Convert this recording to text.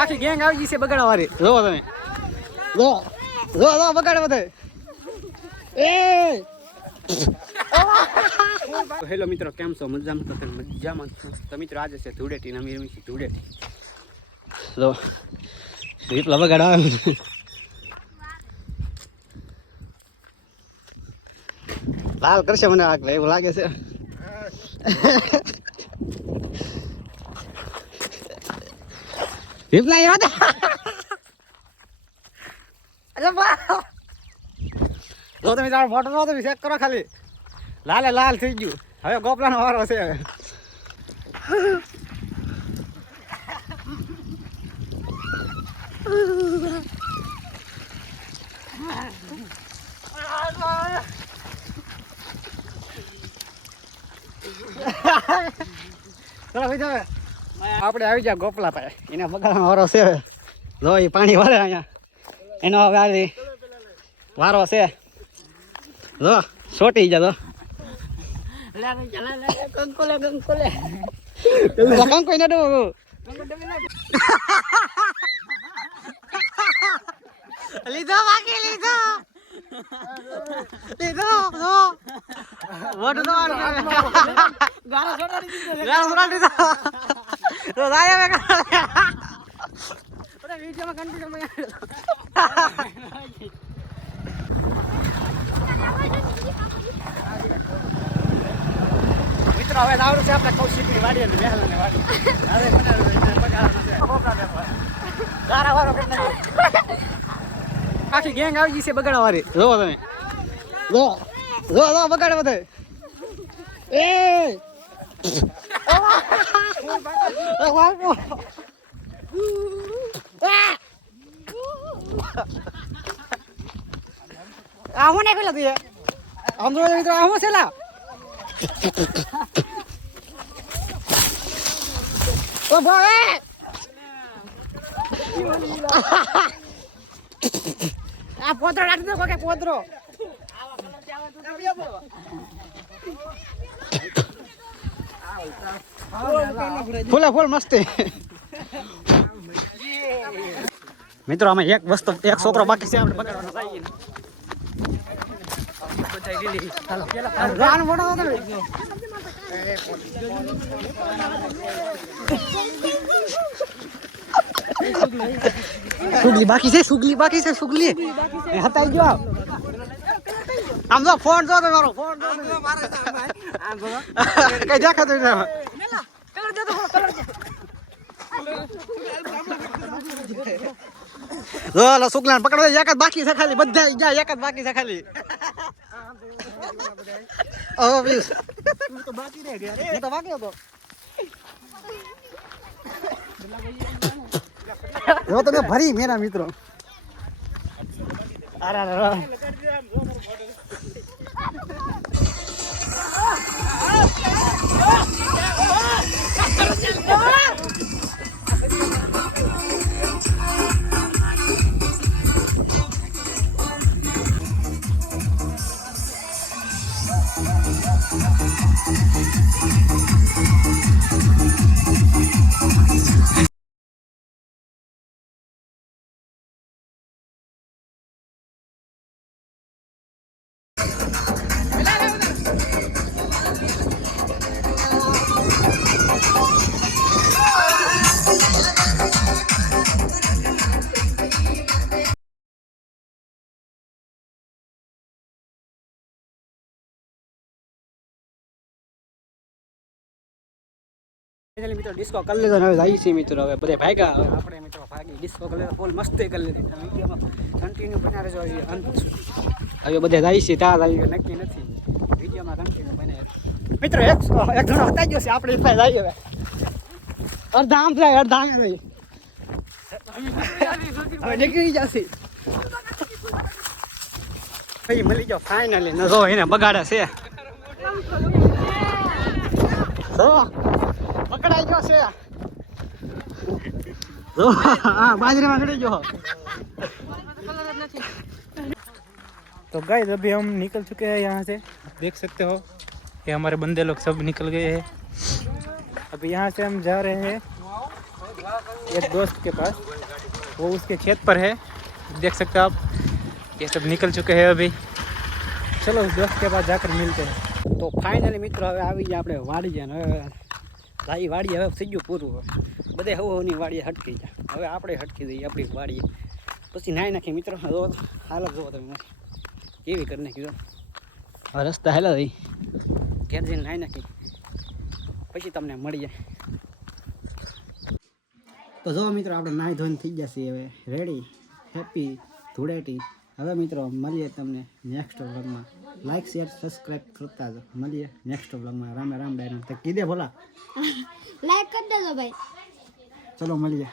આખી ગેંગ આવી ગઈ છે બગાડવા વાળી. જોવો તમે, જો જો જો બગાડે બધે. એ હેલો મિત્રો, કેમ છો? મજામાં તો મિત્રો આજે છે ધૂળેટી ને અમીર મિશી ધૂળેટી. જો એટલા બગાડવા લાલ કરશે મને આગળ એવું લાગે છે. રિપ્લાય આવ્યો જો તમે તારો ફોટો નો તમે ચેક કરો ખાલી. લાલે લાલ થઈ ગયું. હવે ગોપલાનો વારો છે. હવે આપણે આવી જાય ગોપલા પાસે. એના બગાડવાનો વારો છે. જો એ પાણી વાળે અહીંયા એનો હવે વારો છે. જો છોટી જા. કંકો ને ડો લીધો બાકી લીધો લીધો જો વોટ તો ગારો છોડાડી દીધો તો જાય હવે અરે વિડિયોમાં કન્ટિન્યુ મિત્રો હવે આવડું છે આપણે કૌશિકની વાડી અને મહેલાની વાડી. હવે મને બગાડવાનો છે ગારા વાળો કરી નાખો. આખી ગેંગ આવી ગઈ છે બગાડવા વાળી. જોવો તમે, જો જો જો બગાડે બધે. એ આવું ને પેલા તું આમ જો મિત્રો આવું છે લા. ઓ ભાઈ આ પોતરો રાખી દો કે પોતરો ફૂલે ફૂલ મસ્તી. મિત્રો આમાં એક વસ્તુ એક છોકરો બાકી છે આપણે બગાડવાનો થાય ને. સુગલી બાકી છે, સુગલી બાકી છે, સુગલી હતાઈ ગયો. આમ જો ફોન જો તો મારો ફોન જો કઈ દેખાતો નથી. જો સુગલાને પકડો. એક જ બાકી છે ખાલી. બધા જા એક જ બાકી છે ખાલી. ઓ પ્લીઝ તો બાકી રહે ગયા રે. તો બાકી હતો. જો તમે ભરી મેરા મિત્રો. અરે અરે મિત્રો ડિસ્કો કરી લીધો. હવે જાય છે મિત્રો. હવે બધા ભાગ્યા. હવે આપણે મિત્રો ભાગી ડિસ્કો કરી લીધો. ફૂલ મસ્તી કરી લીધી. વિડીયોમાં કન્ટિન્યુ બના રહેજો. હવે બધા જાય છે. ત્યાં આવી નક્કી નથી. વિડીયોમાં કન્ટિન્યુ બને મિત્રો. એક જણો હતાઈ ગયો છે. આપણે એટલા જઈએ હવે. અડધા આમ જાય અડધા આમ જાય. હવે નીકળી જશે. ભાઈ મળી જાઓ ફાઇનલી. ન જો એને બગાડે છે. પકડાઈ ગયો છે. હા बाजरे में गयो। तो गाइस अभी हम निकल चुके हैं यहाँ से, देख सकते हो कि हमारे बंदे लोग सब निकल गए हैं। अभी यहाँ से हम जा रहे हैं एक दोस्त के पास, वो उसके खेत पर है, देख सकते हो आप। ये सब निकल चुके हैं अभी। चलो उस दोस्त के पास जाकर मिलते हैं। તો ફાઇનલી મિત્રો હવે આવી ગયા આપણે વાડી જાય ને હવે ભાઈ વાડી હવે થઈ ગયું પૂરું હવે બધે હવની વાડીએ હટકી જાય હવે આપણે હટકી જઈએ આપણી વાડીએ પછી નાહી નાખી મિત્રો જો હાલત જોવો તમે કેવી કરી નાખી જો હવે રસ્તા હેલા જઈ ઘેર જઈને નાહી નાખી પછી તમને મળીએ તો જો મિત્રો આપણે નાહી ધોઈને થઈ જશે હવે રેડી હેપી ધૂળેટી હવે મિત્રો મળીએ તમને નેક્સ્ટ વ્લોગમાં લાઈક શેર સબસ્ક્રાઈબ કરતા જાઓ મળીએ નેક્સ્ટ વ્લોગમાં રામે રામ ડાયરા તો કીધે ભલા લાઈક કરી દેજો ભાઈ ચલો મળીએ